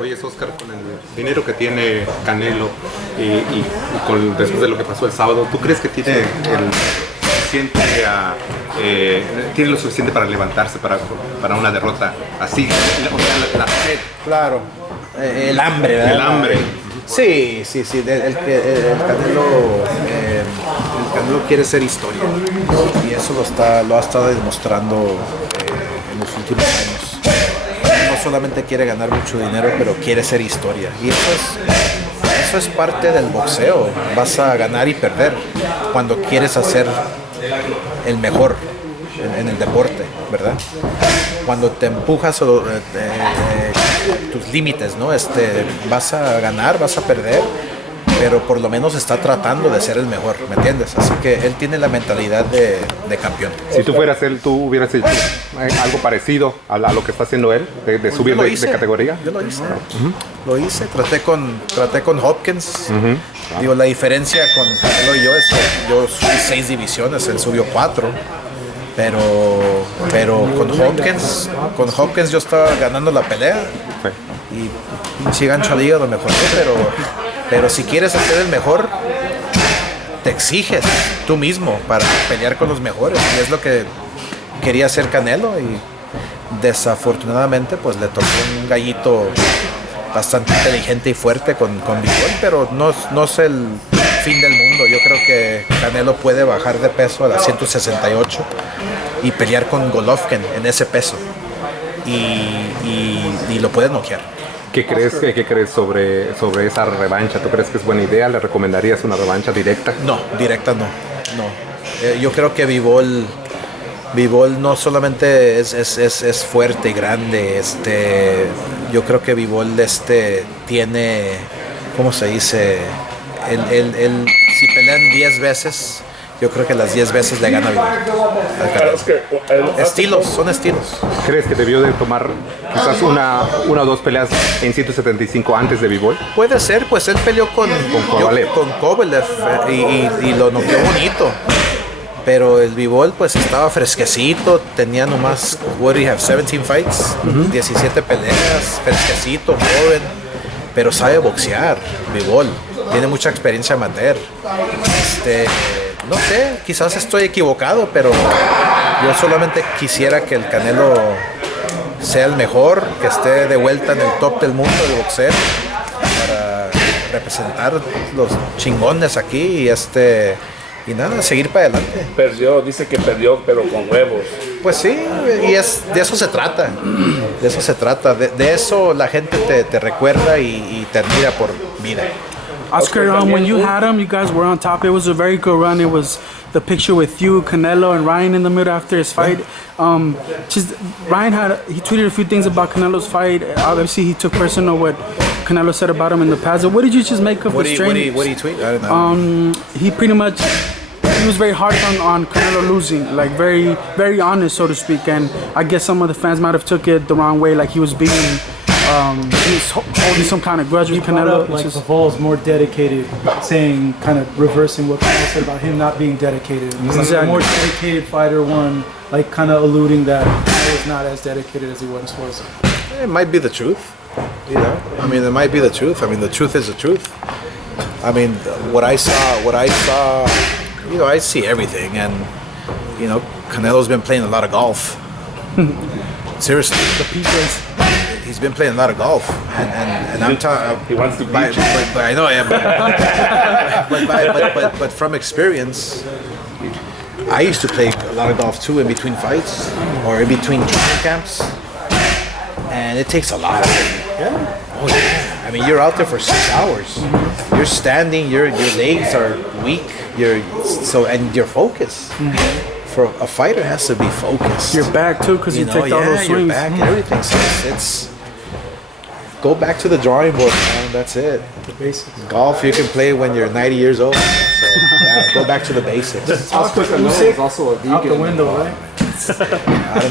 Oye, Oscar, con el dinero que tiene Canelo después de lo que pasó el sábado, ¿tú crees que tiene tiene lo suficiente para levantarse para una derrota así? O sea, la sed. Claro, el hambre, ¿verdad? El hambre. Sí. El Canelo quiere ser historia y eso lo ha estado demostrando en los últimos años. No solamente quiere ganar mucho dinero, pero quiere ser historia. Y eso es parte del boxeo. Vas a ganar y perder cuando quieres hacer el mejor en el deporte, ¿verdad? Cuando te empujas tus límites, ¿no? Vas a ganar, vas a perder, pero por lo menos está tratando de ser el mejor, ¿me entiendes? Así que él tiene la mentalidad de campeón. Si tú fueras él, ¿tú hubieras hecho algo parecido a lo que está haciendo él, de subir de categoría? Yo lo hice. Lo hice, traté con Hopkins. Digo, la diferencia con Canelo y yo es que yo subí 6 divisiones, él subió 4. Pero con Hopkins yo estaba ganando la pelea y si gancho al hígado mejor, pero si quieres ser el mejor, te exiges tú mismo para pelear con los mejores, y es lo que quería hacer Canelo, y desafortunadamente pues le tocó un gallito bastante inteligente y fuerte con Bivol, pero no es el fin del mundo. Yo creo que Canelo puede bajar de peso a las 168 y pelear con Golovkin en ese peso y lo puede noquear. ¿Qué crees sobre esa revancha? ¿Tú crees que es buena idea? ¿Le recomendarías una revancha directa? No, directa no. Yo creo que Bivol no solamente es fuerte y grande, yo creo que Bivol tiene, ¿cómo se dice? Si pelean 10 veces, yo creo que las 10 veces le gana Bivol. Son estilos. ¿Crees que debió de tomar quizás una o dos peleas en 175 antes de Bivol? Puede ser, pues él peleó con Kovalev y lo noqueó bonito. Pero el Bivol pues estaba fresquecito, tenía nomás, 17 fights, 17 peleas, fresquecito, joven, pero sabe boxear, Bivol, tiene mucha experiencia amateur. No sé, quizás estoy equivocado, pero yo solamente quisiera que el Canelo sea el mejor, que esté de vuelta en el top del mundo del boxeo, para representar los chingones aquí y nada, seguir para adelante. Dice que perdió, pero con huevos. Pues sí, y de eso se trata. De eso la gente te recuerda y te admira por vida. Oscar, when you had him, you guys were on top. It was a very good run. It was the picture with you, Canelo, and Ryan in the middle after his fight. Ryan he tweeted a few things about Canelo's fight. Obviously, he took personal what Canelo said about him in the past. What did you just make of the strain? What did he tweet? I don't know. He pretty much, he was very harsh on Canelo losing, like very, very honest, so to speak. And I guess some of the fans might have took it the wrong way, like he was being, he was holding some kind of grudge with Canelo. Like Bivol is more dedicated, saying, kind of reversing what Canelo said about him not being dedicated. He's like a more dedicated fighter, one like kind of alluding that he was not as dedicated as he once was. It might be the truth, you know. I mean, it might be the truth. I mean, the truth is the truth. I mean, what I saw, you know, I see everything, and you know, Canelo's been playing a lot of golf. Seriously, he's been playing a lot of golf, and I'm talking. He wants to beat you. But I know, yeah. But from experience, I used to play a lot of golf too, in between fights or in between training camps, and it takes a lot of it. Yeah. Oh yeah. I mean, you're out there for 6 hours. You're standing. Your legs are weak. And your focus. For a fighter has to be focused. Your back too, because you take all those swings. Your back, everything. So it's go back to the drawing board, man. That's it. The basics. Golf you can play when you're 90 years old. So yeah, go back to the basics. Oscar Canelo is also a vegan. Out the window, right?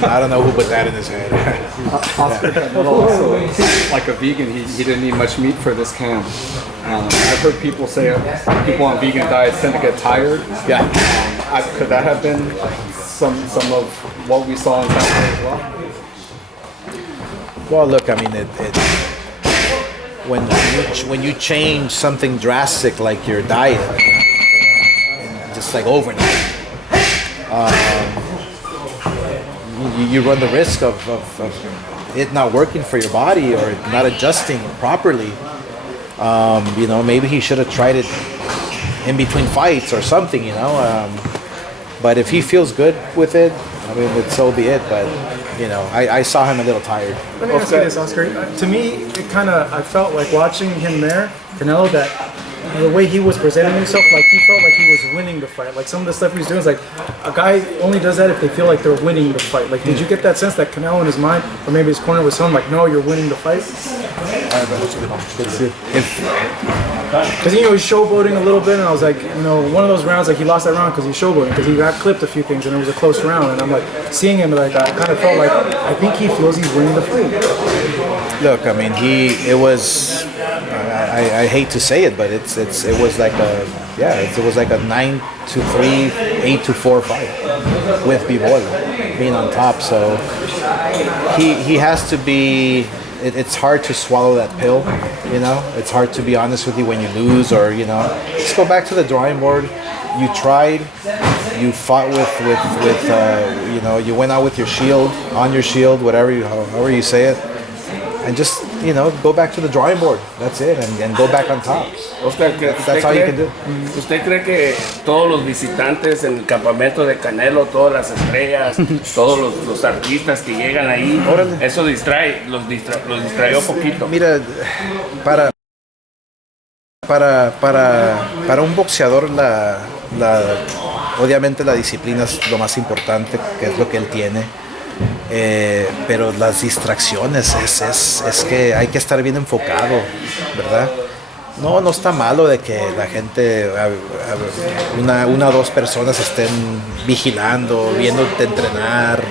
I don't know who put that in his head. Oscar Canelo also, like a vegan, he didn't eat much meat for this camp. I've heard people say people on vegan diets tend to get tired. Yeah. Could that have been some of what we saw in Saturday as well? Well, look, I mean, when you change something drastic like your diet, and just like overnight, you run the risk of it not working for your body or not adjusting properly. Maybe he should have tried it in between fights or something, but if he feels good with it, I mean, so be it. But I saw him a little tired. Let me ask you this, Oscar. To me, I felt like watching him there, Canelo, that the way he was presenting himself, like he felt like he was winning the fight. Like some of the stuff he was doing is like a guy only does that if they feel like they're winning the fight. Like, did you get that sense that Canelo in his mind, or maybe his corner was telling him like, no, you're winning the fight? Because he's showboating a little bit, and I was like, one of those rounds, like he lost that round because he's showboating, because he got clipped a few things, and it was a close round. And I'm like seeing him, like I kind of felt like I think he feels he's winning the fight. Look, I mean, it was. I hate to say it, but it was like a 9-3, 8-4 fight with Bivol being on top. So he has to be. It's hard to swallow that pill, It's hard to be honest with you when you lose, or just go back to the drawing board. You tried, you fought with you went out with your shield, on your shield, however you say it, and just go back to the drawing board. That's it, and go back on top. Oscar, That's all you can do. ¿Usted cree que todos los visitantes en el campamento de Canelo, todas las estrellas, todos los artistas que llegan ahí, eso los distrae un poquito? Mira, para un boxeador obviamente la disciplina es lo más importante, que es lo que él tiene. Pero las distracciones es que hay que estar bien enfocado, ¿verdad? No está malo de que la gente, una o dos personas estén vigilando, viéndote entrenar,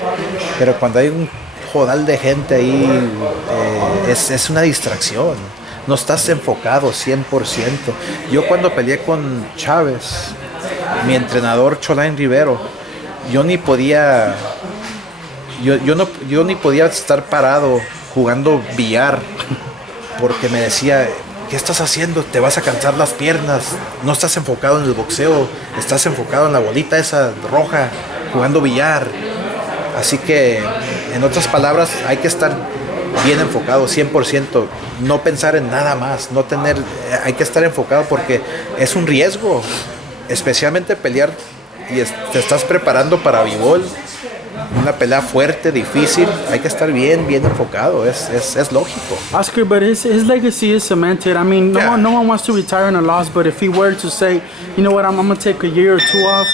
pero cuando hay un jodal de gente ahí, es una distracción. No estás enfocado 100%. Yo cuando peleé con Chávez, mi entrenador Cholain Rivero, yo ni podía estar parado jugando billar, porque me decía, ¿qué estás haciendo? Te vas a cansar las piernas, no estás enfocado en el boxeo, estás enfocado en la bolita esa roja, jugando billar. Así que, en otras palabras, hay que estar bien enfocado 100%, no pensar en nada más, hay que estar enfocado porque es un riesgo, especialmente pelear y te estás preparando para Bivol. Una pelea fuerte, difícil, hay que estar bien enfocado, es lógico. Oscar, but his legacy is cemented. I mean, no one wants to retire in a loss, but if he were to say, you know what, I'm going to take a year or two off,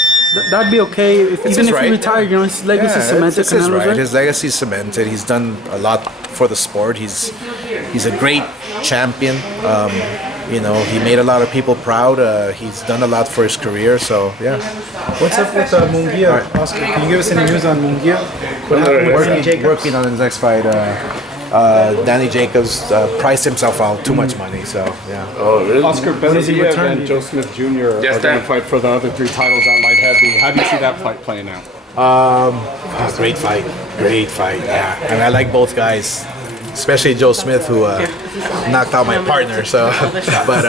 that'd be okay. Even if he retired, his legacy is cemented. It's his right. His legacy is cemented. He's done a lot for the sport. He's a great champion. He made a lot of people proud. He's done a lot for his career, so yeah. What's up with Munguia, right. Oscar? Can you give us any news on Munguia? Working on his next fight. Danny Jacobs priced himself out too much money, so yeah. Oh, really? Oscar Beviziev and Joe Smith Jr. are going to fight for the other 3 titles at light heavy. How do you see that fight playing out? Great fight, yeah. And I like both guys, especially Joe Smith, who knocked out my partner. So, but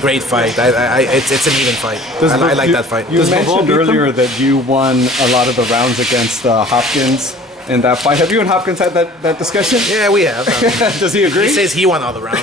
great fight. It's an even fight. I like that fight. You mentioned earlier that you won a lot of the rounds against Hopkins in that fight. Have you and Hopkins had that discussion? Yeah, we have. Does he agree? He says he won all the rounds.